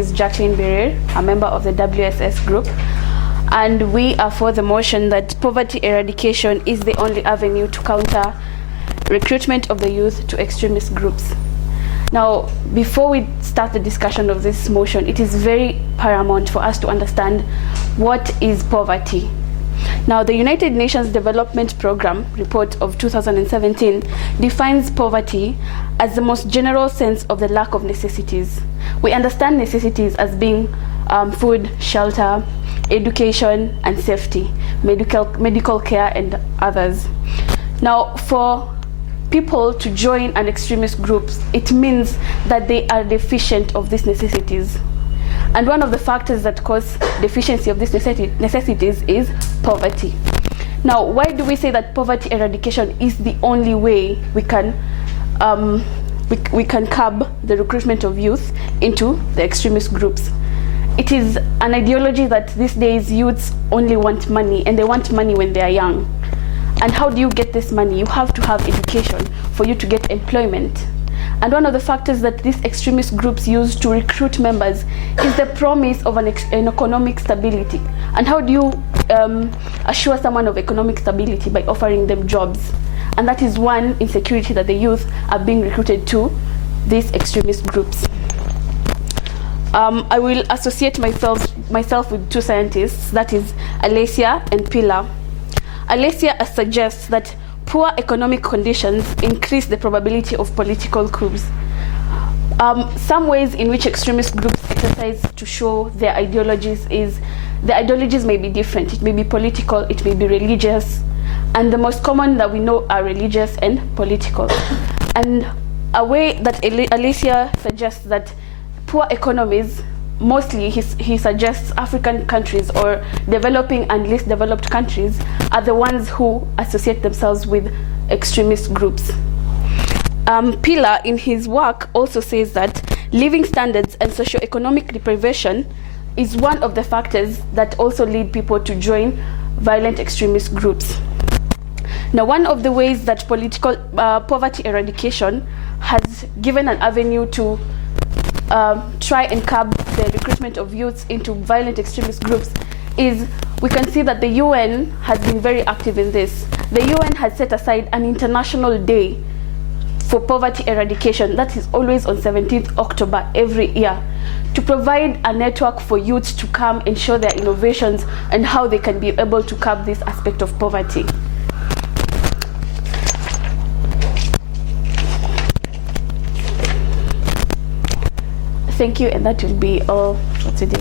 is Jacqueline Berer, a member of the WSS group, and we are for the motion that poverty eradication is the only avenue to counter recruitment of the youth to extremist groups. Now, before we start the discussion of this motion, it is very paramount for us to understand what is poverty. Now, the United Nations Development Programme report of 2017 defines poverty as the most general sense of the lack of necessities. We understand necessities as being food, shelter, education, and safety, medical care, and others. Now, for people to join an extremist group, it means that they are deficient of these necessities. And one of the factors that cause deficiency of these necessities is poverty. Now, why do we say that poverty eradication is the only way we can curb the recruitment of youth into the extremist groups? It is an ideology that these days youths only want money, and they want money when they are young. And how do you get this money? You have to have education for you to get employment. And one of the factors that these extremist groups use to recruit members is the promise of an economic stability. And how do you assure someone of economic stability? By offering them jobs. And that is one insecurity that the youth are being recruited to these extremist groups. I will associate myself with two scientists, that is Alessia and Pilar. Alessia suggests that poor economic conditions increase the probability of political coups. Some ways in which extremist groups exercise to show their ideologies is, the ideologies may be different. It may be political, it may be religious, and the most common that we know are religious and political. And a way that Alessia suggests that poor economies, mostly he suggests African countries or developing and least developed countries are the ones who associate themselves with extremist groups. Pilar, in his work, also says that living standards and socioeconomic deprivation is one of the factors that also lead people to join violent extremist groups. Now, one of the ways that political poverty eradication has given an avenue to try and curb the recruitment of youths into violent extremist groups is, we can see that the UN has been very active in this. The UN has set aside an international day for poverty eradication that is always on 17th October every year, to provide a network for youths to come and show their innovations and how they can be able to curb this aspect of poverty. Thank you, and that will be all for today.